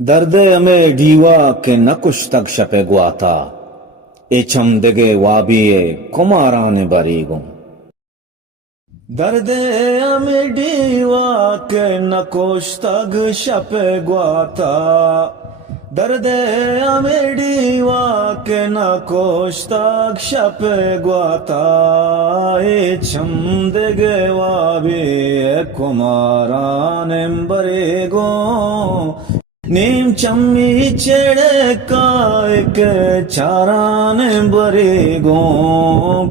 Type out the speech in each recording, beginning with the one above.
दर्द हमें ढीवा के नकुश तक शपे गुआता एचम देगे वाबिए कुमारान बरीगो दर्द हमें ढीवा के नकुश तक शपे गुआता दर्द हमें ढीवा के नकुश तक शपे गुआता एचम देगे वाबिए कुमारान बरीगो नीम चम्मी चेड़े कायक चारान बरेगो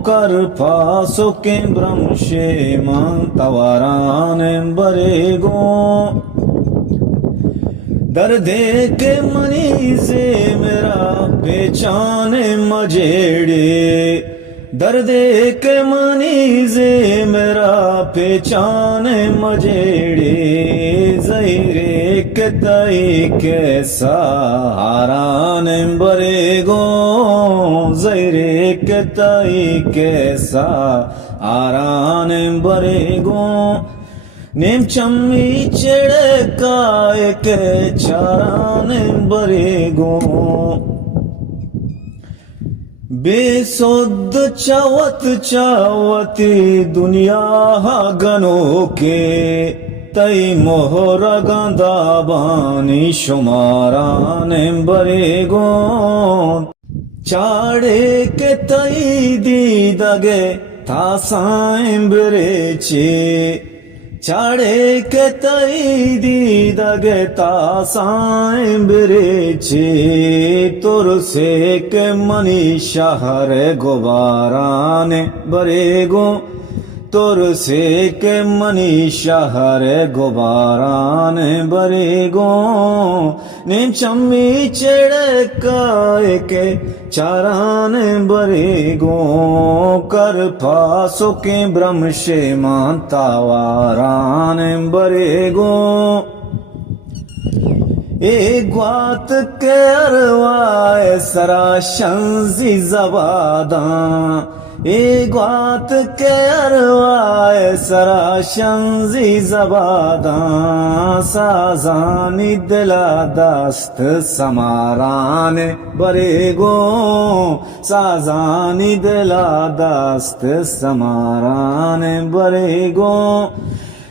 कर फासो के ब्रह्मशे मंतवारान बरेगो दर्दे के मनी से मेरा पहचान मजेड़े दर्दे के मनी से मेरा पहचान मजेड़े ज़हीरे के तई के सहारान बरेगो ज़हीरे के तई के सहारान बरेगो नीम चम्मी चेड़े काय के चारान बरेगो बेसुद्ध चावत चावती दुनिया गनो के तई मोहर गंदा बानी शुमारान बरेगो चाड़े के तई दी दगे थासाएं बरेचे चाड़े के तई दी दगे तासाएं बरेचे तुर से के मनी शहर गुबारान बरेगो तुर से के मनी शहर गुबारान बरेगो नीम चम्मी चेड़े काय के चारान बरेगो कर फासो के ब्रह्मशे मांतावारान बरेगो एक ग्वात के अरवाए सरा शंजी जबादा एक बात के अरवाए सरा शंजी जबादा साजानी दिला दस्त समारान बरेगो साजानी दिला दस्त समारान बरेगो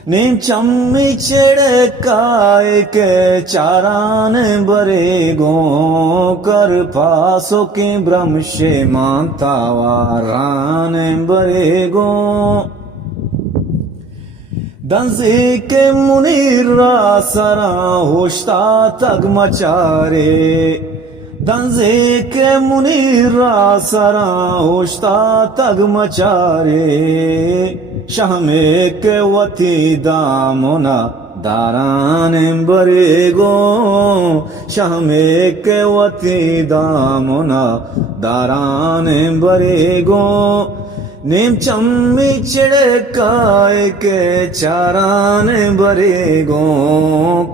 नीम चम्मी चेड़े काय के चारान बरेगो कर फासो के ब्रह्मशे मांतावारान बरेगो दंजे के मुनीरा सरा होश्ता तग मचारे दंजे के मुनीरा सरा होश्ता तग मचारे शहमे के वती दामुना दारान बरेगो शहमे के वती दामुना दारान बरेगो नीम चम्मी चिड़े काय के चारान बरेगो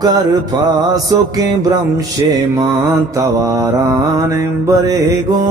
कर फासो के ब्रह्मशे मांतावारान बरेगो